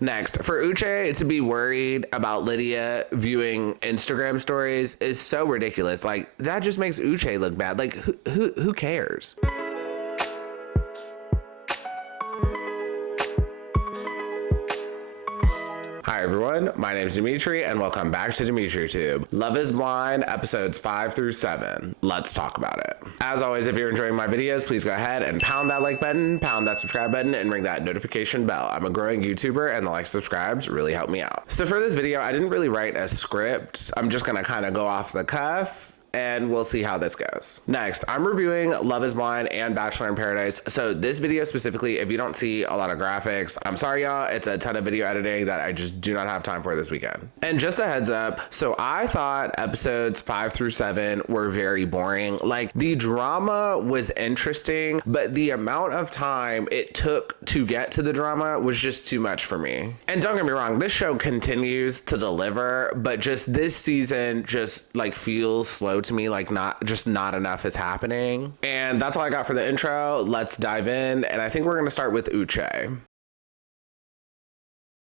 Next, for Uche to be worried about Lydia viewing Instagram stories is so ridiculous. Like, that just makes Uche look bad. Like, who cares? Hi everyone, my name is Dimitri and welcome back to DimitriTube. Love is Blind, episodes 5 through 7. Let's talk about it. As always, if you're enjoying my videos, please go ahead and pound that like button, pound that subscribe button, and ring that notification bell. I'm a growing YouTuber and the likes and subscribes really help me out. So for this video, I didn't really write a script. I'm just gonna kind of go off the cuff, and we'll see how this goes. Next, I'm reviewing Love is Blind and Bachelor in Paradise. So this video specifically, if you don't see a lot of graphics, I'm sorry y'all, it's a ton of video editing that I just do not have time for this weekend. And just a heads up, so I thought episodes 5 through 7 were very boring. Like, the drama was interesting, but the amount of time it took to get to the drama was just too much for me. And don't get me wrong, this show continues to deliver, but just this season just like feels slow to me, like not enough is happening. And that's all I got for the intro. Let's dive in, and I think we're gonna start with Uche.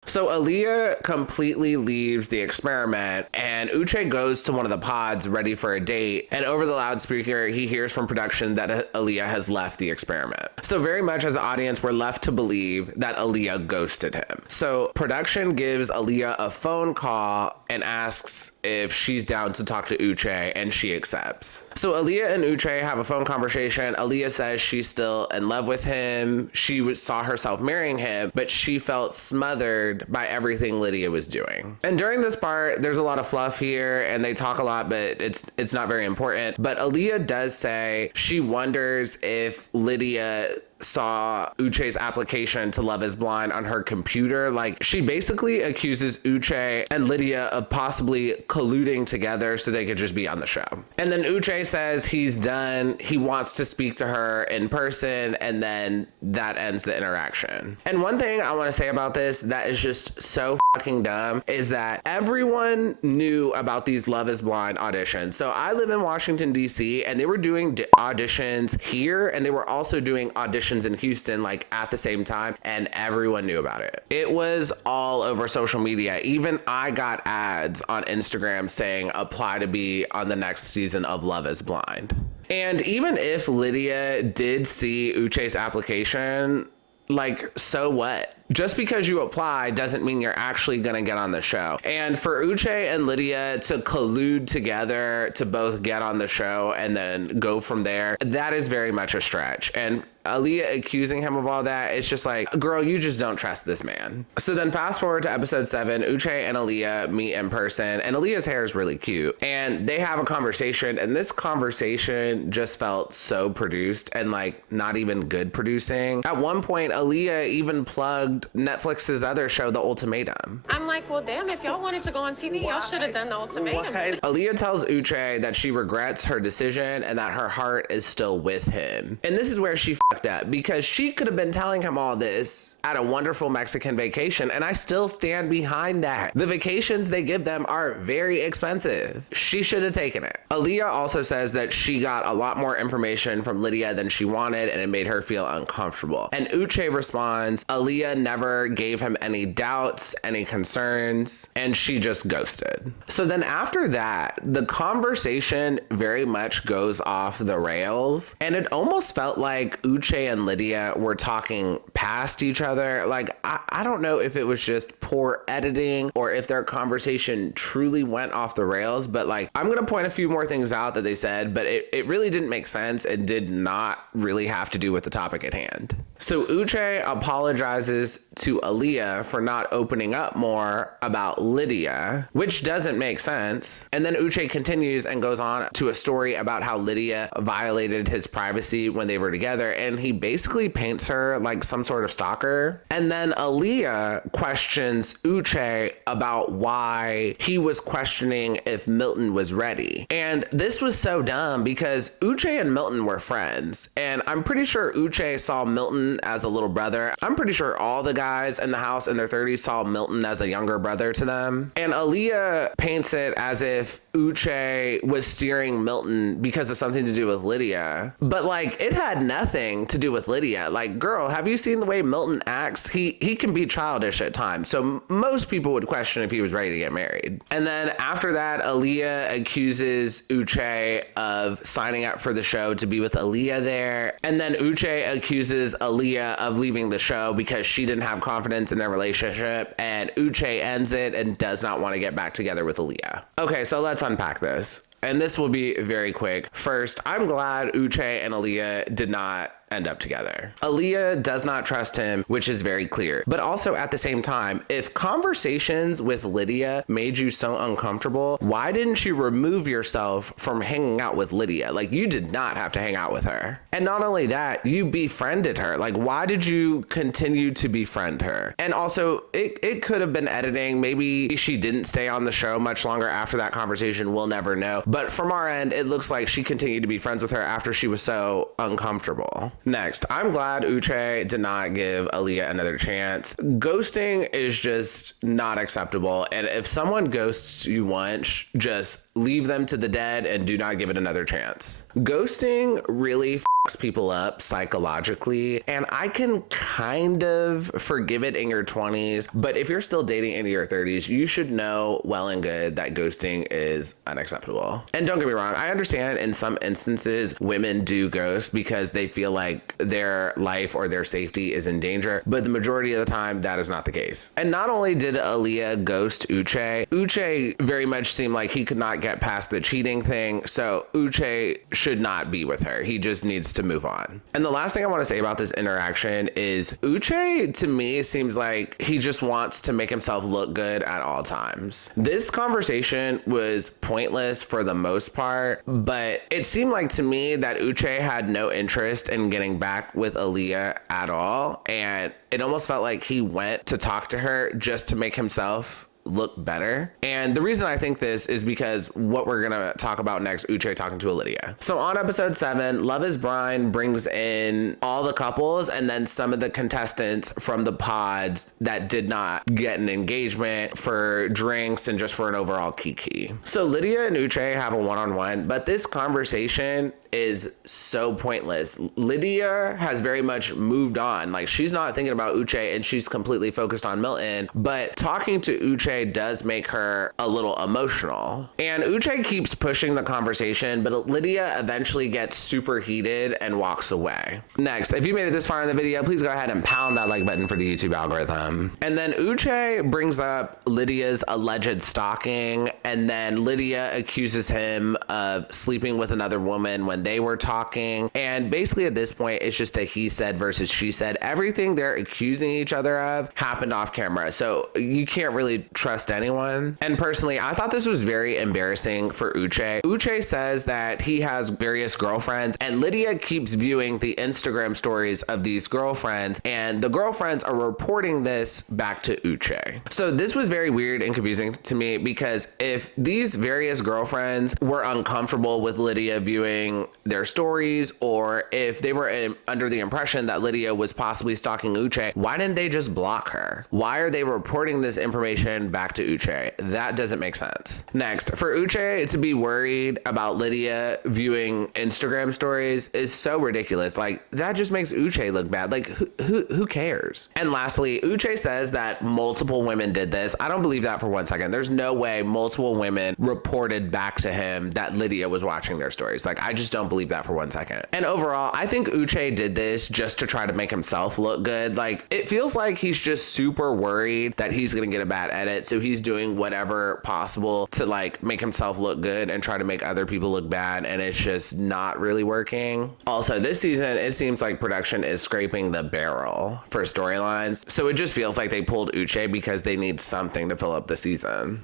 So Aaliyah completely leaves the experiment and Uche goes to one of the pods ready for a date, and over the loudspeaker he hears from production that Aaliyah has left the experiment. So very much as an audience we're left to believe that Aaliyah ghosted him. So production gives Aaliyah a phone call and asks if she's down to talk to Uche, and she accepts. So Aaliyah and Uche have a phone conversation. Aaliyah says she's still in love with him. She saw herself marrying him, but she felt smothered by everything Lydia was doing. And during this part, there's a lot of fluff here and they talk a lot, but it's not very important. But Aaliyah does say she wonders if Lydia saw Uche's application to Love is Blind on her computer. Like, she basically accuses Uche and Lydia of possibly colluding together so they could just be on the show. And then Uche says he's done, he wants to speak to her in person, and then that ends the interaction. And one thing I want to say about this that is just so fucking dumb is that everyone knew about these Love is Blind auditions. So I live in Washington, DC, and they were doing auditions here, and they were also doing auditions in Houston, like at the same time, and everyone knew about it. It was all over social media. Even I got ads on Instagram saying apply to be on the next season of Love is Blind. And even if Lydia did see Uche's application, like, so what? Just because you apply doesn't mean you're actually gonna get on the show. And for Uche and Lydia to collude together to both get on the show and then go from there, that is very much a stretch. And Aaliyah accusing him of all that, it's just like, girl, you just don't trust this man. So then fast forward to episode 7, Uche and Aaliyah meet in person, and Aaliyah's hair is really cute. And they have a conversation, and this conversation just felt so produced and like not even good producing. At one point, Aaliyah even plugged Netflix's other show, The Ultimatum. I'm like, well, damn, if y'all wanted to go on TV, y'all should have done The Ultimatum. Aaliyah tells Uche that she regrets her decision and that her heart is still with him. And this is where she fucked up, because she could have been telling him all this at a wonderful Mexican vacation, and I still stand behind that. The vacations they give them are very expensive. She should have taken it. Aaliyah also says that she got a lot more information from Lydia than she wanted, and it made her feel uncomfortable. And Uche responds, Aaliyah never gave him any doubts, any concerns, and she just ghosted. So then after that, the conversation very much goes off the rails, and it almost felt like Uche and Lydia were talking past each other. Like, I don't know if it was just poor editing or if their conversation truly went off the rails, but like, I'm gonna point a few more things out that they said, but it really didn't make sense and did not really have to do with the topic at hand. So Uche apologizes to Aaliyah for not opening up more about Lydia, which doesn't make sense. And then Uche continues and goes on to a story about how Lydia violated his privacy when they were together, and he basically paints her like some sort of stalker. And then Aaliyah questions Uche about why he was questioning if Milton was ready. And this was so dumb because Uche and Milton were friends, and I'm pretty sure Uche saw Milton as a little brother. I'm pretty sure all the guys in the house in their 30s saw Milton as a younger brother to them. And Aaliyah paints it as if Uche was steering Milton because of something to do with Lydia. But like, it had nothing to do with Lydia. Like, girl, have you seen the way Milton acts? He can be childish at times. So most people would question if he was ready to get married. And then after that, Aaliyah accuses Uche of signing up for the show to be with Aaliyah there. And then Uche accuses Aaliyah of leaving the show because she didn't have confidence in their relationship. And Uche ends it and does not want to get back together with Aaliyah. Okay, so let's unpack this. And this will be very quick. First, I'm glad Uche and Aaliyah did not end up together. Aaliyah does not trust him, which is very clear. But also at the same time, if conversations with Lydia made you so uncomfortable, why didn't you remove yourself from hanging out with Lydia? Like, you did not have to hang out with her. And not only that, you befriended her. Like, why did you continue to befriend her? And also, it could have been editing. Maybe she didn't stay on the show much longer after that conversation. We'll never know. But from our end, it looks like she continued to be friends with her after she was so uncomfortable. Next, I'm glad Uche did not give Aaliyah another chance. Ghosting is just not acceptable. And if someone ghosts you once, just leave them to the dead and do not give it another chance. Ghosting really fucks people up psychologically, and I can kind of forgive it in your 20s, but if you're still dating into your 30s, you should know well and good that ghosting is unacceptable. And don't get me wrong, I understand in some instances women do ghost because they feel like their life or their safety is in danger, but the majority of the time that is not the case. And not only did Aaliyah ghost Uche very much seemed like he could not get past the cheating thing, so Uche should not be with her. He just needs to move on. And the last thing I want to say about this interaction is Uche, to me, seems like he just wants to make himself look good at all times. This conversation was pointless for the most part, but it seemed like to me that Uche had no interest in getting back with Aaliyah at all. And it almost felt like he went to talk to her just to make himself look better. And the reason I think this is because what we're gonna talk about next, Uche talking to Lydia. So on episode 7, Love is Blind brings in all the couples and then some of the contestants from the pods that did not get an engagement for drinks and just for an overall kiki. So Lydia and Uche have a one-on-one, but this conversation is so pointless. Lydia has very much moved on. Like, she's not thinking about Uche and she's completely focused on Milton, but talking to Uche does make her a little emotional. And Uche keeps pushing the conversation, but Lydia eventually gets super heated and walks away. Next, if you made it this far in the video, please go ahead and pound that like button for the YouTube algorithm. And then Uche brings up Lydia's alleged stalking, and then Lydia accuses him of sleeping with another woman when they were talking. And basically at this point, it's just a he said versus she said. Everything they're accusing each other of happened off camera, so you can't really trust anyone. And personally, I thought this was very embarrassing for Uche. Uche says that he has various girlfriends, and Lydia keeps viewing the Instagram stories of these girlfriends, and the girlfriends are reporting this back to Uche. So this was very weird and confusing to me, because if these various girlfriends were uncomfortable with Lydia viewing their stories, or if they were under the impression that Lydia was possibly stalking Uche, why didn't they just block her? Why are they reporting this information back to Uche? That doesn't make sense. Next, for Uche to be worried about Lydia viewing Instagram stories is so ridiculous. Like, that just makes Uche look bad. Like, who cares? And lastly, Uche says that multiple women did this. I don't believe that for 1 second. There's no way multiple women reported back to him that Lydia was watching their stories. Like, I just don't believe that for 1 second. And overall, I think Uche did this just to try to make himself look good. Like, it feels like he's just super worried that he's gonna get a bad edit, so he's doing whatever possible to like make himself look good and try to make other people look bad, and it's just not really working. Also, this season, it seems like production is scraping the barrel for storylines, so it just feels like they pulled Uche because they need something to fill up the season.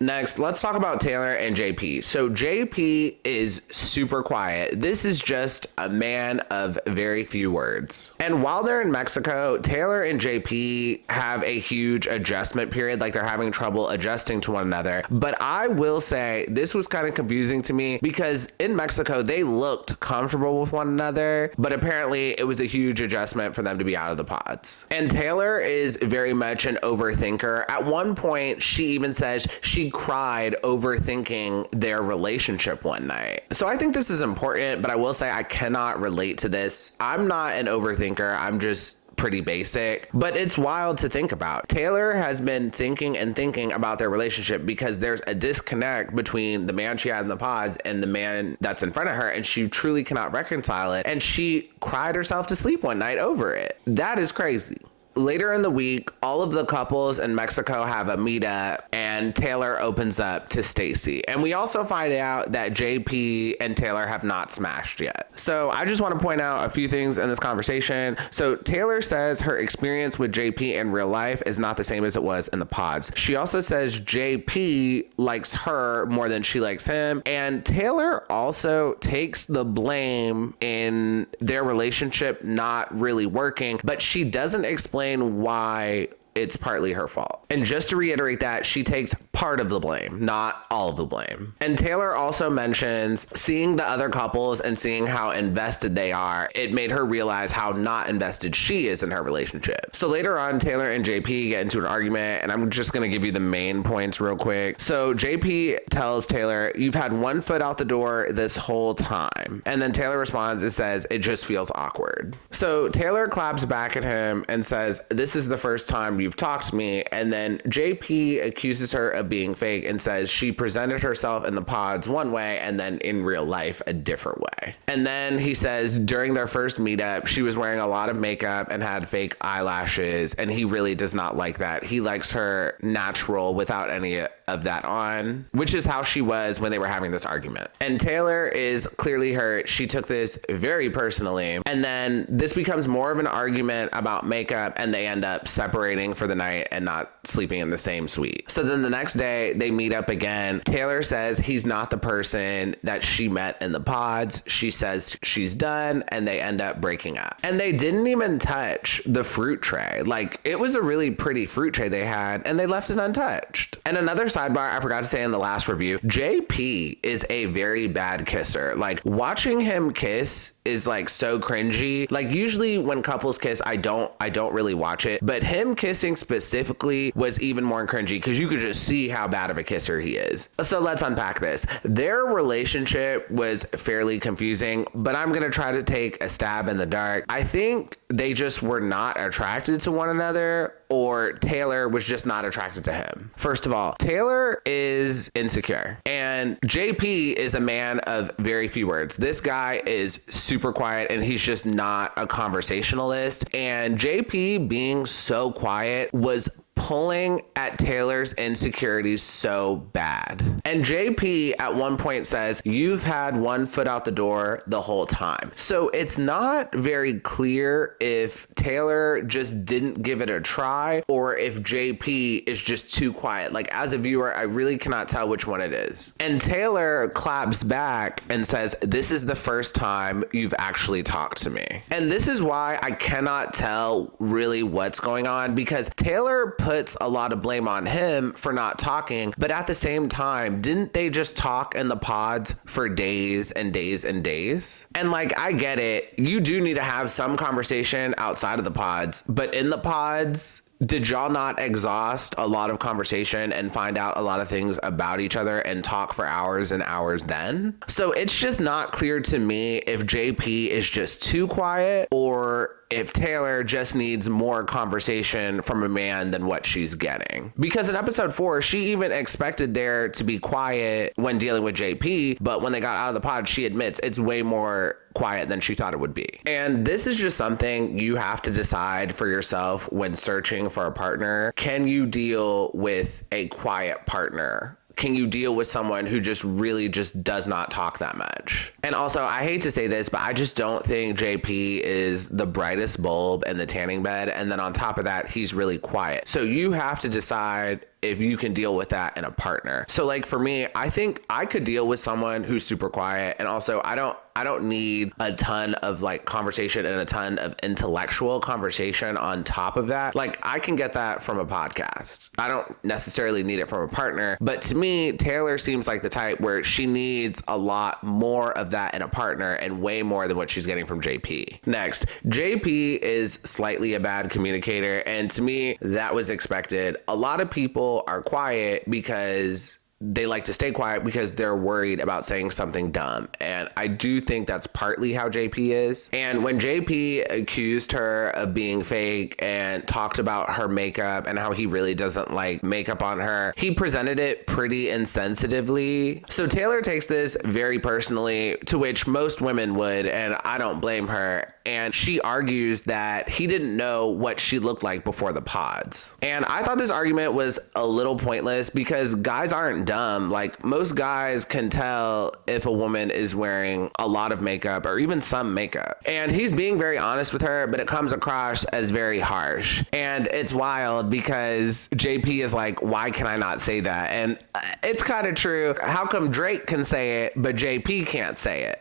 Next, let's talk about Taylor and JP. So JP is super quiet. This is just a man of very few words. And while they're in Mexico, Taylor and JP have a huge adjustment period, like they're having trouble adjusting to one another. But I will say this was kind of confusing to me because in Mexico, they looked comfortable with one another, but apparently it was a huge adjustment for them to be out of the pods. And Taylor is very much an overthinker. At one point, she even says she she cried overthinking their relationship one night. So I think this is important, but I will say I cannot relate to this. I'm not an overthinker. I'm just pretty basic, but it's wild to think about. Taylor has been thinking and thinking about their relationship because there's a disconnect between the man she had in the pods and the man that's in front of her, and she truly cannot reconcile it. And she cried herself to sleep one night over it. That is crazy. Later in the week, all of the couples in Mexico have a meetup, and Taylor opens up to Stacy. And we also find out that JP and Taylor have not smashed yet. So I just want to point out a few things in this conversation. So Taylor says her experience with JP in real life is not the same as it was in the pods. She also says JP likes her more than she likes him. And Taylor also takes the blame in their relationship not really working, but she doesn't explain why it's partly her fault. And just to reiterate that, she takes part of the blame, not all of the blame. And Taylor also mentions seeing the other couples and seeing how invested they are. It made her realize how not invested she is in her relationship. So later on, Taylor and JP get into an argument, and I'm just gonna give you the main points real quick. So JP tells Taylor, "You've had one foot out the door this whole time." And then Taylor responds and says, "It just feels awkward." So Taylor claps back at him and says, "This is the first time you've talked to me." And then JP accuses her of being fake and says she presented herself in the pods one way and then in real life a different way. And then he says during their first meetup, she was wearing a lot of makeup and had fake eyelashes, and he really does not like that. He likes her natural without any of that on, which is how she was when they were having this argument. And Taylor is clearly hurt. She took this very personally. And then this becomes more of an argument about makeup, and they end up separating for the night and not sleeping in the same suite. So then the next day they meet up again. Taylor says he's not the person that she met in the pods. She says she's done, and they end up breaking up. And they didn't even touch the fruit tray. Like, it was a really pretty fruit tray they had, and they left it untouched. And another sidebar I forgot to say in the last review, JP is a very bad kisser. Like, watching him kiss is like so cringy. Like, usually when couples kiss, I don't really watch it, but him kissing specifically was even more cringy because you could just see how bad of a kisser he is. So let's unpack this. Their relationship was fairly confusing, but I'm gonna try to take a stab in the dark. I think they just were not attracted to one another, or Taylor was just not attracted to him. First of all, Taylor is insecure, and JP is a man of very few words. This guy is super quiet, and he's just not a conversationalist. And JP being so quiet was pulling at Taylor's insecurities so bad. And JP at one point says, "You've had one foot out the door the whole time." So it's not very clear if Taylor just didn't give it a try or if JP is just too quiet. Like, as a viewer, I really cannot tell which one it is. And Taylor claps back and says, "This is the first time you've actually talked to me." And this is why I cannot tell really what's going on, because Taylor puts a lot of blame on him for not talking, but at the same time, didn't they just talk in the pods for days and days and days? And like, I get it, you do need to have some conversation outside of the pods, but in the pods, did y'all not exhaust a lot of conversation and find out a lot of things about each other and talk for hours and hours then? So it's just not clear to me if JP is just too quiet or if Taylor just needs more conversation from a man than what she's getting. Because in episode 4, she even expected there to be quiet when dealing with JP, but when they got out of the pod, she admits it's way more quiet than she thought it would be. And this is just something you have to decide for yourself when searching for a partner. Can you deal with a quiet partner? Can you deal with someone who just really just does not talk that much? And also, I hate to say this, but I just don't think JP is the brightest bulb in the tanning bed. And then on top of that, he's really quiet. So you have to decide if you can deal with that in a partner. So like for me, I think I could deal with someone who's super quiet. And also I don't need a ton of like conversation and a ton of intellectual conversation on top of that. Like, I can get that from a podcast. I don't necessarily need it from a partner, but to me, Taylor seems like the type where she needs a lot more of that in a partner and way more than what she's getting from JP. Next, JP is slightly a bad communicator, and to me, that was expected. A lot of people people are quiet because they like to stay quiet because they're worried about saying something dumb. And I do think that's partly how JP is. And when JP accused her of being fake and talked about her makeup and how he really doesn't like makeup on her, he presented it pretty insensitively. So Taylor takes this very personally, to which most women would, and I don't blame her. And she argues that he didn't know what she looked like before the pods. And I thought this argument was a little pointless because guys aren't dumb. Like, most guys can tell if a woman is wearing a lot of makeup or even some makeup. And he's being very honest with her, but it comes across as very harsh. And it's wild because JP is like, why can I not say that? And it's kind of true. How come Drake can say it, but JP can't say it?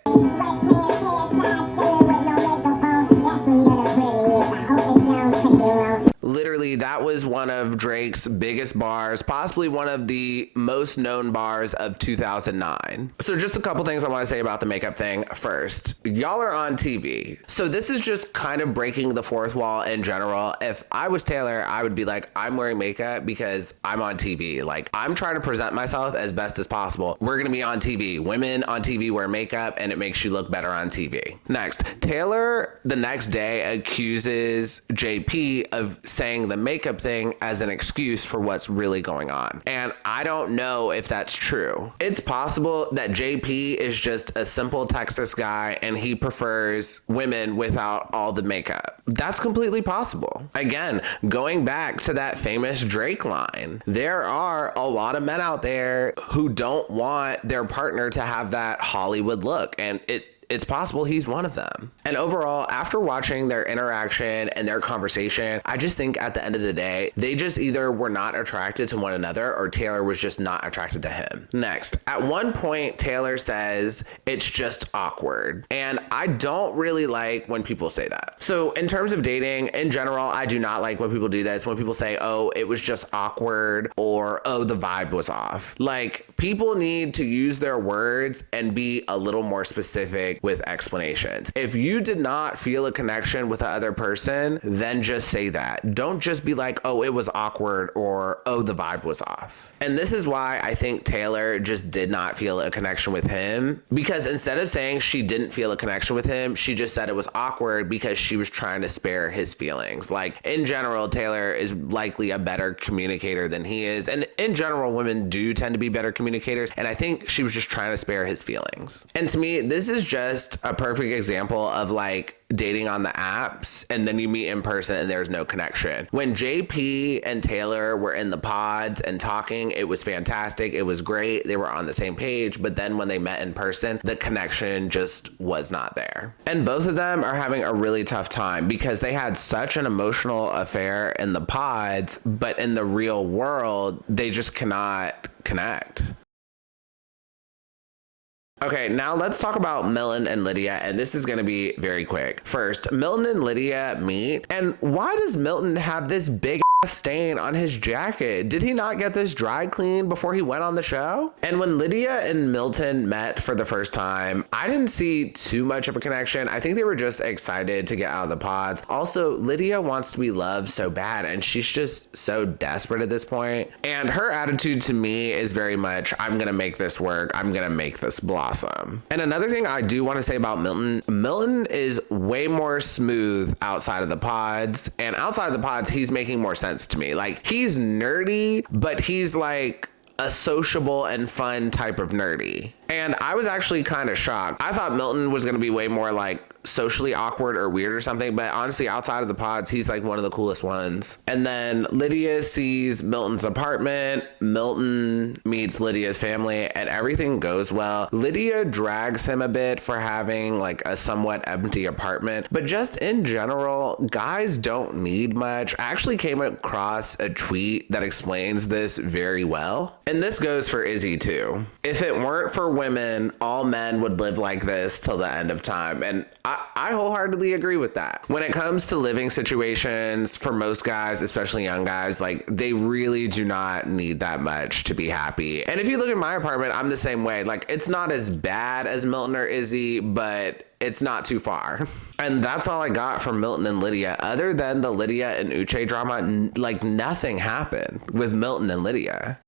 Literally, that was one of Drake's biggest bars, possibly one of the most known bars of 2009. So just a couple things I want to say about the makeup thing. First, y'all are on TV. So this is just kind of breaking the fourth wall in general. If I was Taylor, I would be like, I'm wearing makeup because I'm on TV. Like, I'm trying to present myself as best as possible. We're going to be on TV. Women on TV wear makeup and it makes you look better on TV. Next, Taylor the next day accuses JP of saying the makeup thing as an excuse for what's really going on. And I don't know if that's true. It's possible that JP is just a simple Texas guy and he prefers women without all the makeup. That's completely possible. Again, going back to that famous Drake line, there are a lot of men out there who don't want their partner to have that Hollywood look, and it's possible he's one of them. And overall, after watching their interaction and their conversation, I just think at the end of the day, they just either were not attracted to one another or Taylor was just not attracted to him. Next, at one point, Taylor says, it's just awkward. And I don't really like when people say that. So in terms of dating, in general, I do not like when people do this. When people say, oh, it was just awkward, or, oh, the vibe was off. Like, people need to use their words and be a little more specific with explanations. If you did not feel a connection with the other person, then just say that. Don't just be like, oh, it was awkward, or, oh, the vibe was off. And this is why I think Taylor just did not feel a connection with him, because instead of saying she didn't feel a connection with him, she just said it was awkward because she was trying to spare his feelings. Like, in general, Taylor is likely a better communicator than he is. And in general, women do tend to be better communicators. And I think she was just trying to spare his feelings. And to me, this is just a perfect example of like dating on the apps and then you meet in person and there's no connection. When JP and Taylor were in the pods and talking, it was fantastic. It was great. They were on the same page. But then when they met in person, the connection just was not there. And both of them are having a really tough time because they had such an emotional affair in the pods, but in the real world, they just cannot connect. Okay, now let's talk about Milton and Lydia, and this is going to be very quick. First, Milton and Lydia meet, and why does Milton have this big stain on his jacket? Did he not get this dry cleaned before he went on the show? And when Lydia and Milton met for the first time, I didn't see too much of a connection. I think they were just excited to get out of the pods. Also, Lydia wants to be loved so bad, and she's just so desperate at this point. And her attitude to me is very much, I'm gonna make this work. I'm gonna make this blossom. And another thing I do want to say about Milton, Milton is way more smooth outside of the pods, and outside of the pods, he's making more sense to me. Like, he's nerdy, but he's like a sociable and fun type of nerdy. And I was actually kind of shocked. I thought Milton was going to be way more like socially awkward or weird or something, but honestly, outside of the pods, he's like one of the coolest ones. And then Lydia sees Milton's apartment, Milton meets Lydia's family, and everything goes well. Lydia drags him a bit for having like a somewhat empty apartment, but just in general, guys don't need much. I actually came across a tweet that explains this very well, and this goes for Izzy too. If it weren't for women, all men would live like this till the end of time. And I wholeheartedly agree with that. When it comes to living situations, for most guys, especially young guys, like, they really do not need that much to be happy. And if you look at my apartment, I'm the same way. Like, it's not as bad as Milton or Izzy, but it's not too far. And that's all I got from Milton and Lydia. Other than the Lydia and Uche drama, like nothing happened with Milton and Lydia.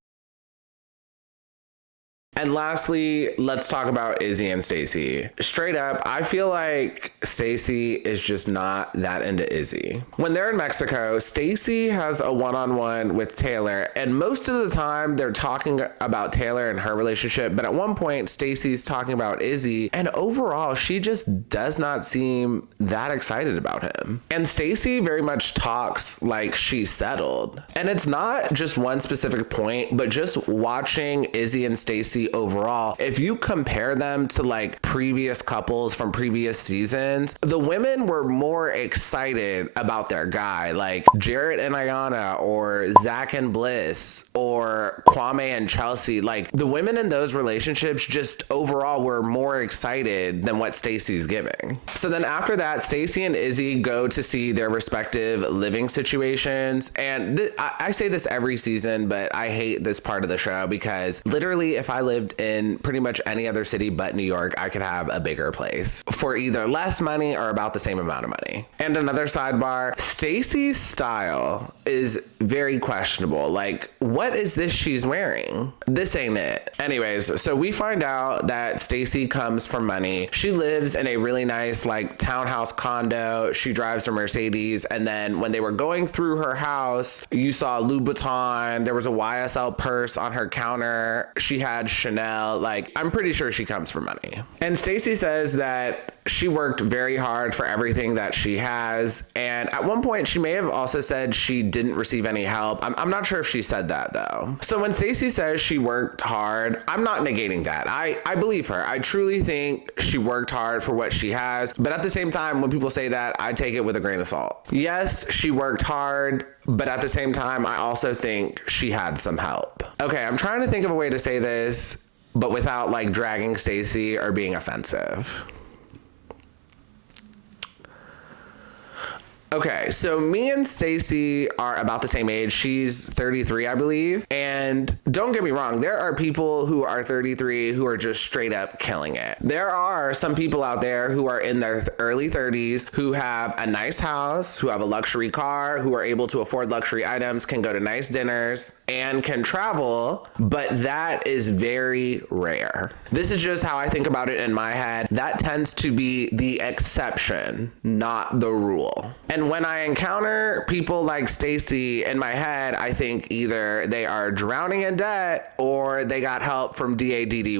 And lastly, let's talk about Izzy and Stacy. Straight up, I feel like Stacy is just not that into Izzy. When they're in Mexico, Stacy has a one-on-one with Taylor, and most of the time they're talking about Taylor and her relationship, but at one point Stacy's talking about Izzy, and overall she just does not seem that excited about him. And Stacy very much talks like she's settled. And it's not just one specific point, but just watching Izzy and Stacy overall, if you compare them to like previous couples from previous seasons, the women were more excited about their guy, like Jarrett and Ayana, or Zach and Bliss, or Kwame and Chelsea. Like the women in those relationships just overall were more excited than what Stacy's giving. So then after that, Stacy and Izzy go to see their respective living situations. And I say this every season, but I hate this part of the show because literally if I lived in pretty much any other city but New York, I could have a bigger place for either less money or about the same amount of money. And another sidebar, Stacy's style is very questionable. Like, what is this she's wearing? This ain't it. Anyways, so we find out that Stacy comes from money. She lives in a really nice like townhouse condo. She drives a Mercedes. And then when they were going through her house, you saw Louis Vuitton. There was a YSL purse on her counter. She had Chanel. Like, I'm pretty sure she comes from money. And Stacy says that she worked very hard for everything that she has. And at one point, she may have also said she didn't receive any help. I'm not sure if she said that though. So when Stacy says she worked hard, I'm not negating that. I believe her. I truly think she worked hard for what she has. But at the same time, when people say that, I take it with a grain of salt. Yes, she worked hard, but at the same time, I also think she had some help. Okay, I'm trying to think of a way to say this, but without like dragging Stacy or being offensive. Okay, so me and Stacy are about the same age. She's 33, I believe. And don't get me wrong, there are people who are 33 who are just straight up killing it. There are some people out there who are in their early 30s who have a nice house, who have a luxury car, who are able to afford luxury items, can go to nice dinners, and can travel, but that is very rare. This is just how I think about it in my head. That tends to be the exception, not the rule. And when I encounter people like Stacy in my head, I think either they are drowning in debt or they got help from DADDY.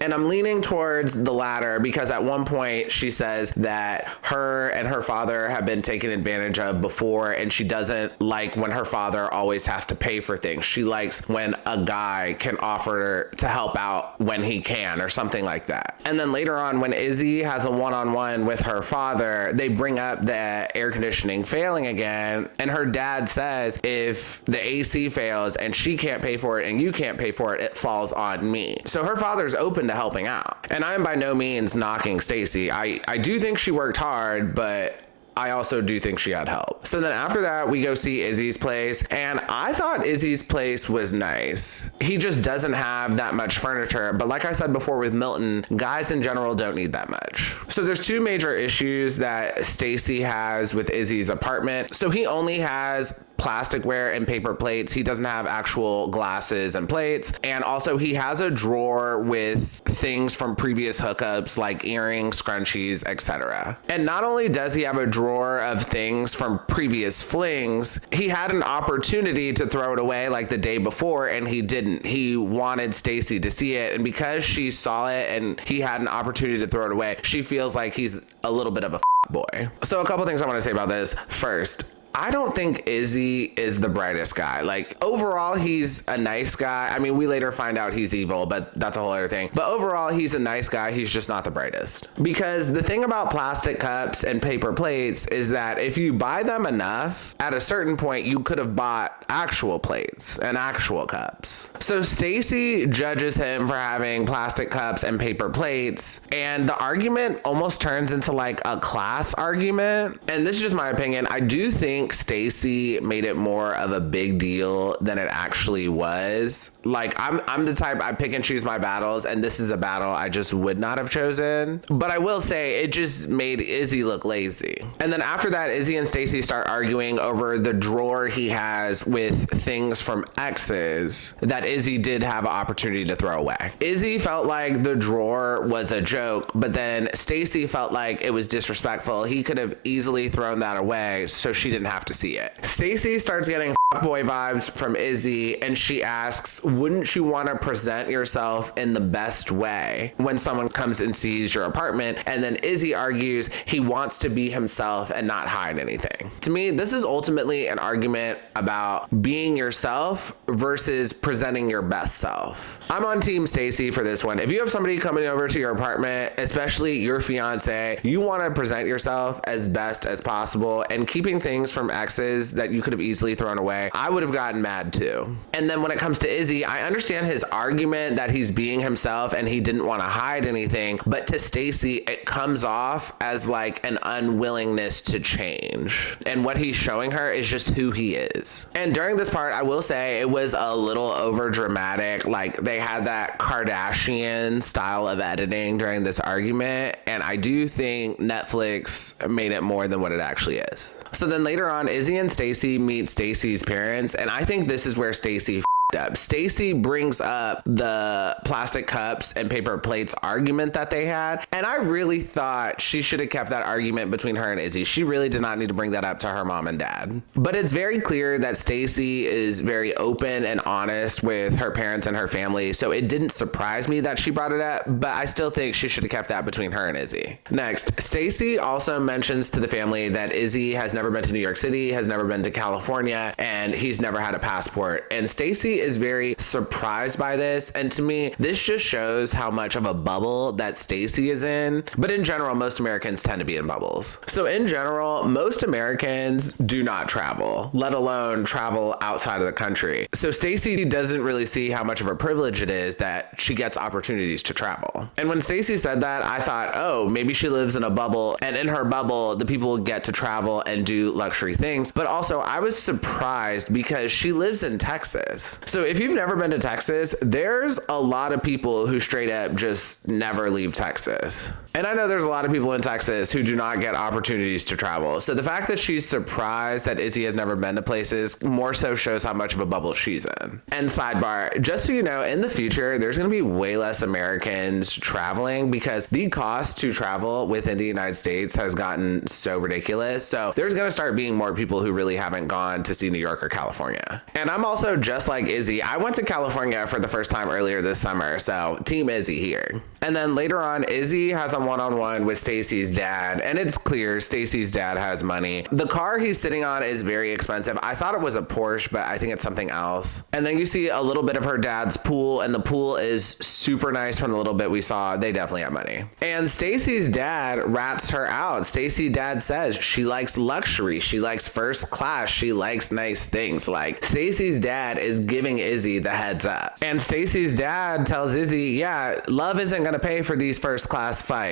And I'm leaning towards the latter because at one point she says that her and her father have been taken advantage of before, and she doesn't like when her father always has to pay for things. She likes when a guy can offer to help out when he can or something like that. And then later on, when Izzy has a one-on-one with her father, they bring up the air conditioning failing again, and her dad says if the AC fails and she can't pay for it and you can't pay for it, it falls on me. So her father's open to helping out. And I'm by no means knocking Stacy. I do think she worked hard, but I also do think she had help. So then after that, we go see Izzy's place, and I thought Izzy's place was nice. He just doesn't have that much furniture, but like I said before with Milton, guys in general don't need that much. So there's two major issues that Stacy has with Izzy's apartment. So he only has plasticware and paper plates. He doesn't have actual glasses and plates. And also he has a drawer with things from previous hookups like earrings, scrunchies, etc. And not only does he have a drawer of things from previous flings, he had an opportunity to throw it away like the day before and he didn't. He wanted Stacy to see it, and because she saw it and he had an opportunity to throw it away, she feels like he's a little bit of a boy. So a couple things I want to say about this. First, I don't think Izzy is the brightest guy. Like, overall, he's a nice guy. I mean, we later find out he's evil, but that's a whole other thing. But overall, he's a nice guy. He's just not the brightest. Because the thing about plastic cups and paper plates is that if you buy them enough, at a certain point, you could have bought actual plates and actual cups. So Stacy judges him for having plastic cups and paper plates, and the argument almost turns into like a class argument. And this is just my opinion. I do think Stacy made it more of a big deal than it actually was. Like, I'm the type, I pick and choose my battles, and this is a battle I just would not have chosen. But I will say, it just made Izzy look lazy. And then after that, Izzy and Stacy start arguing over the drawer he has with things from exes that Izzy did have an opportunity to throw away. Izzy felt like the drawer was a joke, but then Stacy felt like it was disrespectful. He could have easily thrown that away so she didn't have to see it. Stacy starts getting boy vibes from Izzy, and she asks, wouldn't you want to present yourself in the best way when someone comes and sees your apartment? And then Izzy argues he wants to be himself and not hide anything. To me, this is ultimately an argument about being yourself versus presenting your best self. I'm on team Stacy for this one. If you have somebody coming over to your apartment, especially your fiance, you want to present yourself as best as possible, and keeping things from exes that you could have easily thrown away, I would have gotten mad too. And then when it comes to Izzy, I understand his argument that he's being himself and he didn't want to hide anything, but to Stacy, it comes off as like an unwillingness to change. And what he's showing her is just who he is. And during this part, I will say it was a little over dramatic. Like, they had that Kardashian style of editing during this argument, and I do think Netflix made it more than what it actually is. So then later on, Izzy and Stacy meet Stacy's parents, and I think this is where Stacy up. Stacy brings up the plastic cups and paper plates argument that they had, and I really thought she should have kept that argument between her and Izzy. She really did not need to bring that up to her mom and dad. But it's very clear that Stacy is very open and honest with her parents and her family, so it didn't surprise me that she brought it up, but I still think she should have kept that between her and Izzy. Next, Stacy also mentions to the family that Izzy has never been to New York City, has never been to California, and he's never had a passport. And Stacy is very surprised by this, and to me, this just shows how much of a bubble that Stacy is in. But in general, most Americans tend to be in bubbles. So in general, most Americans do not travel, let alone travel outside of the country. So Stacy doesn't really see how much of a privilege it is that she gets opportunities to travel. And when Stacy said that, I thought, oh, maybe she lives in a bubble, and in her bubble, the people get to travel and do luxury things. But also, I was surprised because she lives in Texas. So if you've never been to Texas, there's a lot of people who straight up just never leave Texas. And I know there's a lot of people in Texas who do not get opportunities to travel. So the fact that she's surprised that Izzy has never been to places more so shows how much of a bubble she's in. And sidebar, just so you know, in the future, there's going to be way less Americans traveling because the cost to travel within the United States has gotten so ridiculous. So there's going to start being more people who really haven't gone to see New York or California. And I'm also just like Izzy. I went to California for the first time earlier this summer. So team Izzy here. And then later on, Izzy has a one-on-one with Stacy's dad, and it's clear Stacy's dad has money. The car he's sitting on is very expensive. I thought it was a Porsche, but I think it's something else. And then you see a little bit of her dad's pool, and the pool is super nice from the little bit we saw. They definitely have money. And Stacy's dad rats her out. Stacy's dad says she likes luxury, she likes first class, she likes nice things. Like, Stacy's dad is giving Izzy the heads up. And Stacy's dad tells Izzy, yeah, love isn't gonna pay for these first class fights.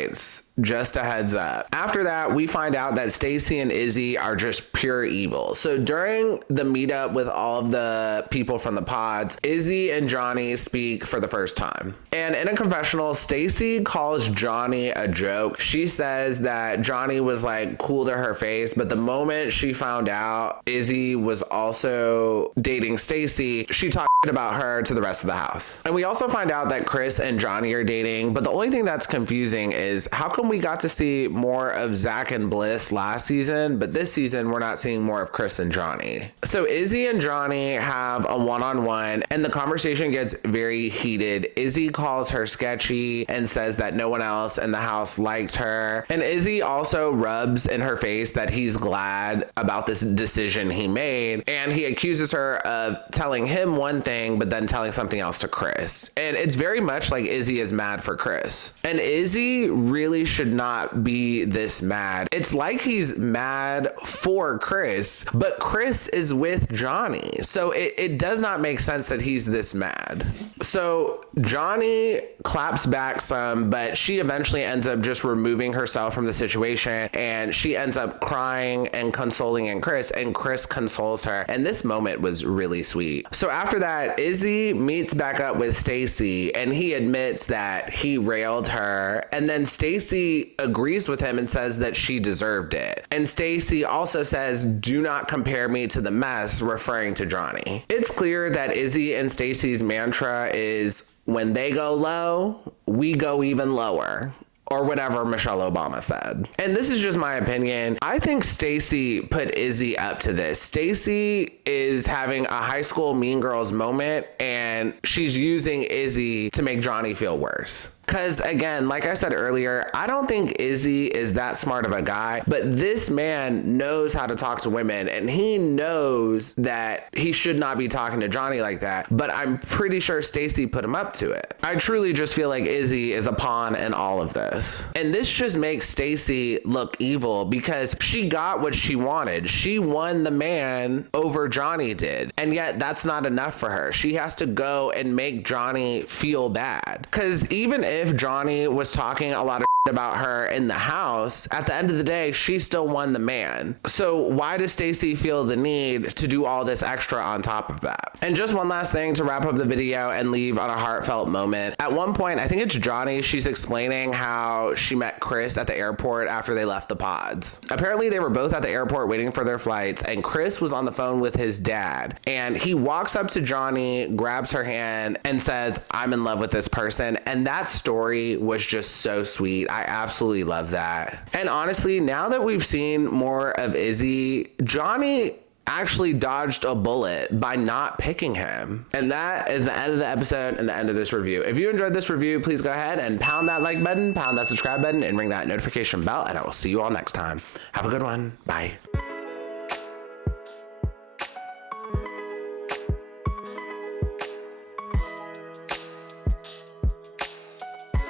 Just a heads up. After that, we find out that Stacy and Izzy are just pure evil. So during the meetup with all of the people from the pods, Izzy and Johnie speak for the first time. And in a confessional, Stacy calls Johnie a joke. She says that Johnie was like cool to her face, but the moment she found out Izzy was also dating Stacy, she talked about her to the rest of the house. And we also find out that Chris and Johnie are dating, but the only thing that's confusing is how come we got to see more of Zach and Bliss last season, but this season we're not seeing more of Chris and Johnie. So Izzy and Johnie have a one-on-one, and the conversation gets very heated. Izzy calls her sketchy and says that no one else in the house liked her. And Izzy also rubs in her face that he's glad about this decision he made, and he accuses her of telling him one thing but then telling something else to Chris. And it's very much like Izzy is mad for Chris. And Izzy really should not be this mad. It's like he's mad for Chris, but Chris is with Johnie. So it does not make sense that he's this mad. So Johnie claps back some, but she eventually ends up just removing herself from the situation, and she ends up crying and consoling Chris, and Chris consoles her. And this moment was really sweet. So after that, Izzy meets back up with Stacy, and he admits that he railed her, and then Stacy agrees with him and says that she deserved it. And Stacy also says, "Do not compare me to the mess," referring to Johnie. It's clear that Izzy and Stacy's mantra is, when they go low, we go even lower. Or whatever Michelle Obama said. And this is just my opinion. I think Stacy put Izzy up to this. Stacy is having a high school Mean Girls moment, and she's using Izzy to make Johnie feel worse. Because again, like I said earlier, I don't think Izzy is that smart of a guy, but this man knows how to talk to women, and he knows that he should not be talking to Johnie like that, but I'm pretty sure Stacy put him up to it. I truly just feel like Izzy is a pawn in all of this. And this just makes Stacy look evil because she got what she wanted. She won the man over Johnie did, and yet that's not enough for her. She has to go and make Johnie feel bad. Because even if Johnie was talking a lot of about her in the house, at the end of the day, she still won the man. So why does Stacy feel the need to do all this extra on top of that? And just one last thing to wrap up the video and leave on a heartfelt moment. At one point, I think it's Johnie, she's explaining how she met Chris at the airport after they left the pods. Apparently they were both at the airport waiting for their flights, and Chris was on the phone with his dad, and he walks up to Johnie, grabs her hand, and says, "I'm in love with this person." And that story was just so sweet. I absolutely love that. And honestly, now that we've seen more of Izzy, Johnie actually dodged a bullet by not picking him. And that is the end of the episode and the end of this review. If you enjoyed this review, please go ahead and pound that like button, pound that subscribe button, and ring that notification bell, and I will see you all next time. Have a good one. Bye.